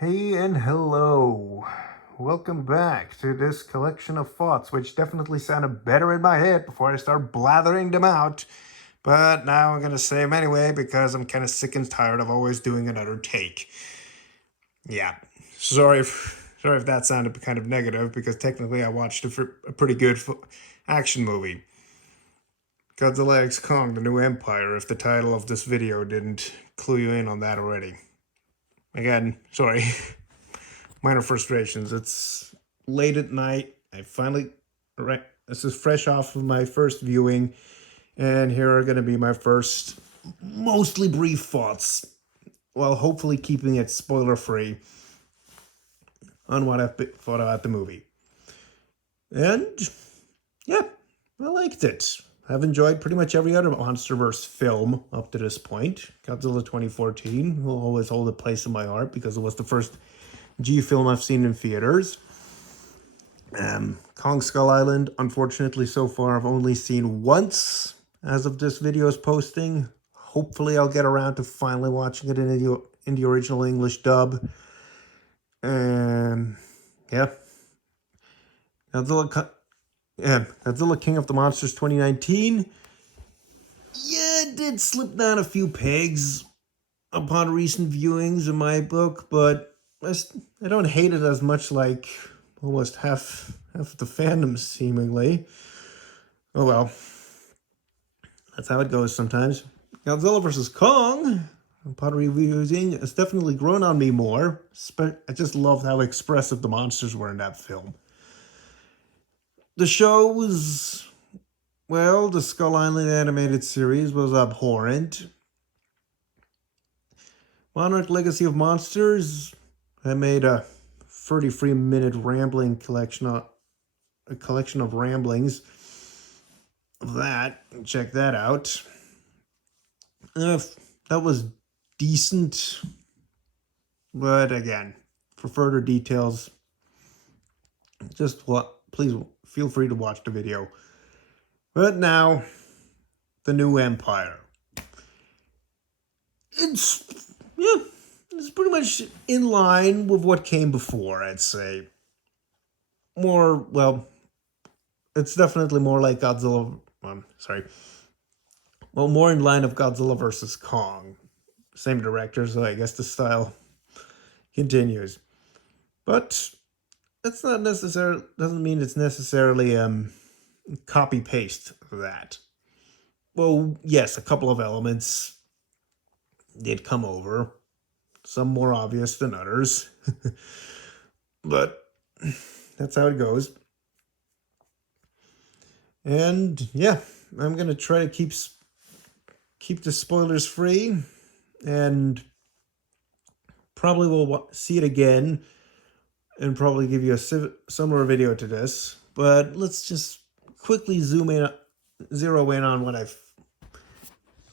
Hey and hello. Welcome back to this collection of thoughts, which definitely sounded better in my head before I start blathering them out. But now I'm going to say them anyway because I'm kind of sick and tired of always doing another take. Yeah, sorry if that sounded kind of negative because technically I watched a pretty good action movie. Godzilla X Kong, The New Empire, if the title of this video didn't clue you in on that already. Again, sorry. Minor frustrations. It's late at night. I finally, right, this is fresh off of my first viewing, and here are going to be my first mostly brief thoughts, while hopefully keeping it spoiler free on what I've thought about the movie. And yeah, I liked it. I've enjoyed pretty much every other MonsterVerse film up to this point. Godzilla 2014 will always hold a place in my heart because it was the first G film I've seen in theaters. Kong Skull Island, unfortunately, so far I've only seen once as of this video's posting. Hopefully, I'll get around to finally watching it in the original English dub. Yeah, Godzilla King of the Monsters 2019. Yeah, it did slip down a few pegs upon recent viewings in my book, but I don't hate it as much like almost half of the fandom, seemingly. Oh well, that's how it goes sometimes. Godzilla vs. Kong, upon reviewing, has definitely grown on me more. I just loved how expressive the monsters were in that film. The show was, well, the Skull Island animated series was abhorrent. Monarch Legacy of Monsters, I made a 33-minute rambling collection of ramblings of that. Check that out. That was decent, but again, for further details, please feel free to watch the video. But now, the New Empire. It's pretty much in line with what came before, I'd say. It's definitely more like Godzilla. More in line of Godzilla vs. Kong. Same director, so I guess the style continues. But that's not necessarily, doesn't mean it's necessarily copy paste of that. Well, yes, a couple of elements did come over, some more obvious than others, but that's how it goes. And yeah, I'm gonna try to keep the spoilers free, and probably will see it again, and probably give you a similar video to this. But let's just quickly zero in on what I've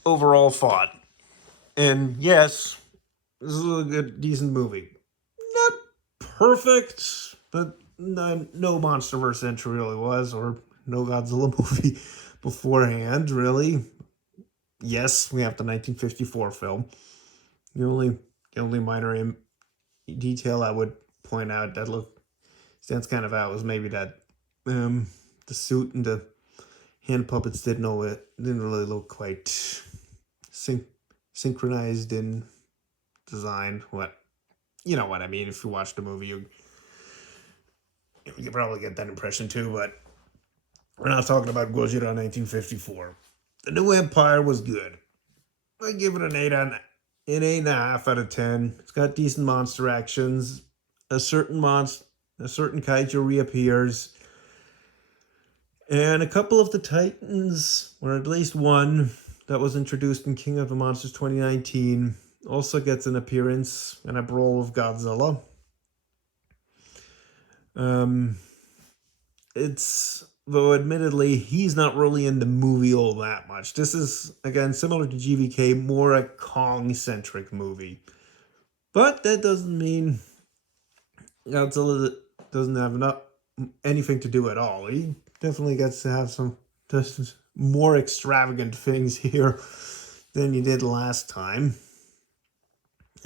overall thought. And yes, this is a good, decent movie. Not perfect, but no MonsterVerse entry really was, or no Godzilla movie beforehand, really. Yes, we have the 1954 film. The only minor detail I would point out that stands kind of out was maybe that the suit and the hand puppets didn't really look quite synchronized in design. You know what I mean? If you watch the movie, you probably get that impression too. But we're not talking about Godzilla 1954. The New Empire was good. I give it an 8.5 out of 10. It's got decent monster actions. A certain kaiju reappears. And a couple of the Titans, or at least one that was introduced in King of the Monsters 2019, also gets an appearance in a brawl with Godzilla. Though admittedly, he's not really in the movie all that much. This is, again, similar to GVK, more a Kong-centric movie. But that doesn't mean Godzilla doesn't have anything to do at all. He definitely gets to have some just more extravagant things here than he did last time.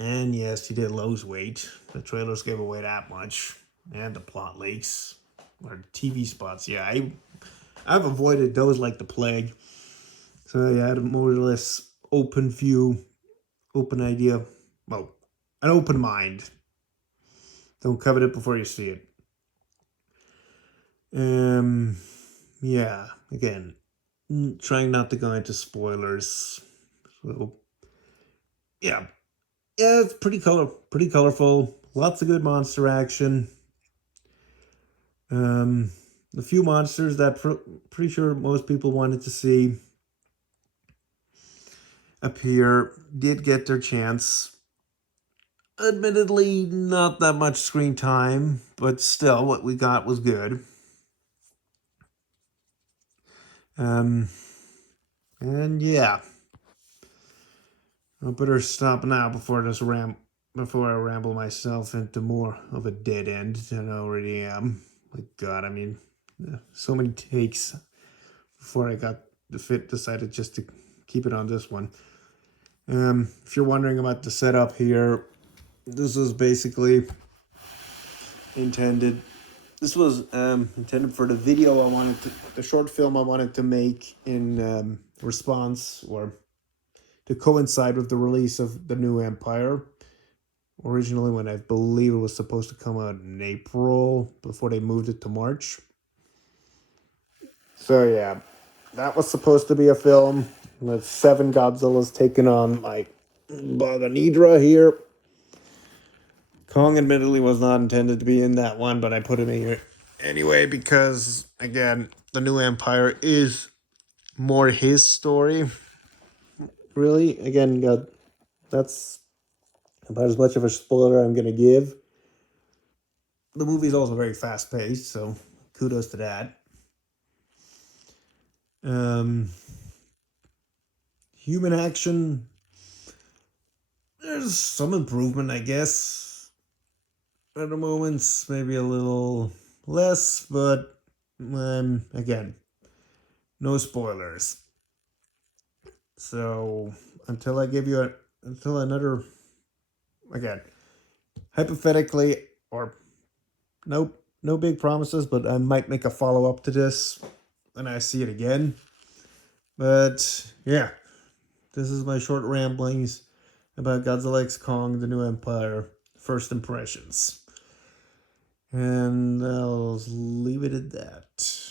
And yes, he did lose weight. The trailers gave away that much. And the plot leaks. Or TV spots. Yeah, I've avoided those like the plague. So yeah, I had a more or less open view, open idea. Well, an open mind. Don't covet it before you see it. Yeah, again, trying not to go into spoilers. So yeah, it's pretty colorful. Lots of good monster action. A few monsters that pretty sure most people wanted to see appear did get their chance. Admittedly, not that much screen time, but still, what we got was good. Um, and yeah, I better stop now before I ramble myself into more of a dead end than I already am. My God, I mean, so many takes before I got decided just to keep it on this one. If you're wondering about the setup here, this was basically intended. This was intended for the video the short film I wanted to make in response or to coincide with the release of the new Empire. Originally, when I believe it was supposed to come out in April before they moved it to March. So yeah, that was supposed to be a film with 7 Godzillas taking on like Baganidra here. Kong admittedly was not intended to be in that one, but I put him in here anyway because, again, the new Empire is more his story. Really, again, that's about as much of a spoiler I'm going to give. The movie's also very fast paced, so kudos to that. Human action, there's some improvement, I guess. At the moments, maybe a little less, but again, no spoilers. So until I give you until another, again, hypothetically, or nope, no big promises, but I might make a follow up to this when I see it again. But yeah, this is my short ramblings about Godzilla X Kong, the New Empire, first impressions. And I'll leave it at that.